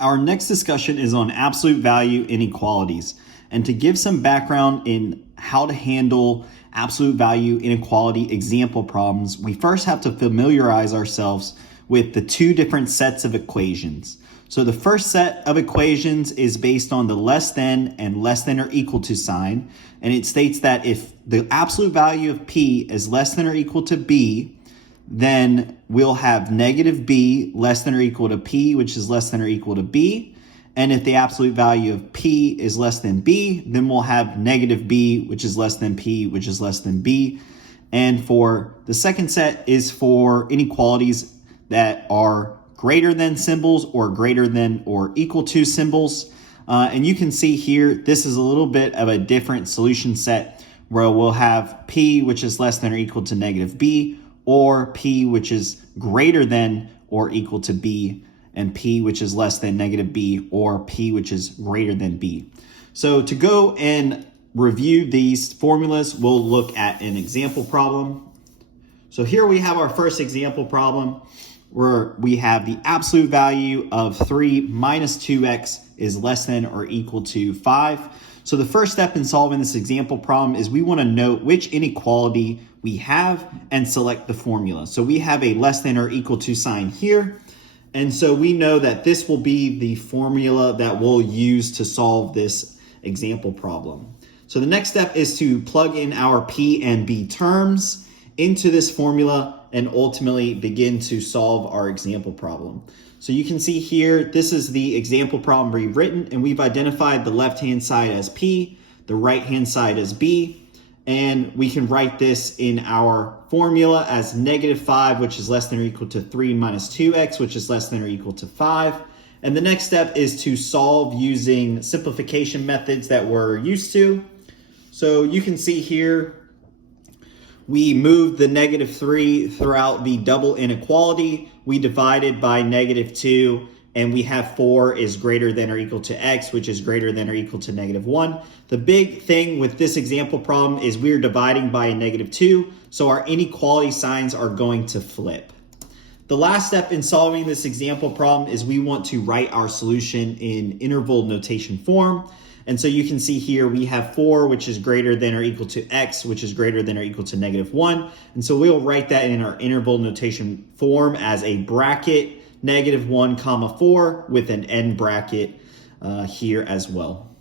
Our next discussion is on absolute value inequalities. And to give some background in how to handle absolute value inequality example problems, we first have to familiarize ourselves with the two different sets of equations. So the first set of equations is based on the less than and less than or equal to sign. And it states that if the absolute value of P is less than or equal to B, then we'll have negative b less than or equal to p, which is less than or equal to b. And if the absolute value of p is less than b, then we'll have negative b, which is less than p, which is less than b. And for the second set is for inequalities that are greater than symbols or greater than or equal to symbols. And you can see here, this is a little bit of a different solution set where we'll have p, which is less than or equal to negative b, or p, which is greater than or equal to b, and p, which is less than negative b, or p, which is greater than b. So to go and review these formulas, we'll look at an example problem. So here we have our first example problem where we have the absolute value of 3 minus 2x is less than or equal to 5. So the first step in solving this example problem is we want to note which inequality we have and select the formula. So we have a less than or equal to sign here. And so we know that this will be the formula that we'll use to solve this example problem. So the next step is to plug in our P and B terms into this formula and ultimately begin to solve our example problem. So you can see here, this is the example problem rewritten, and we've identified the left-hand side as P, the right-hand side as B. And we can write this in our formula as negative 5, which is less than or equal to 3 minus 2x, which is less than or equal to 5. And the next step is to solve using simplification methods that we're used to. So you can see here, we moved the negative 3 throughout the double inequality. We divided by negative 2, and we have 4 is greater than or equal to x, which is greater than or equal to negative 1. The big thing with this example problem is we're dividing by a negative 2, so our inequality signs are going to flip. The last step in solving this example problem is we want to write our solution in interval notation form. And so you can see here we have 4, which is greater than or equal to x, which is greater than or equal to negative 1. And so we'll write that in our interval notation form as a bracket, negative 1 comma 4 with an end bracket here as well.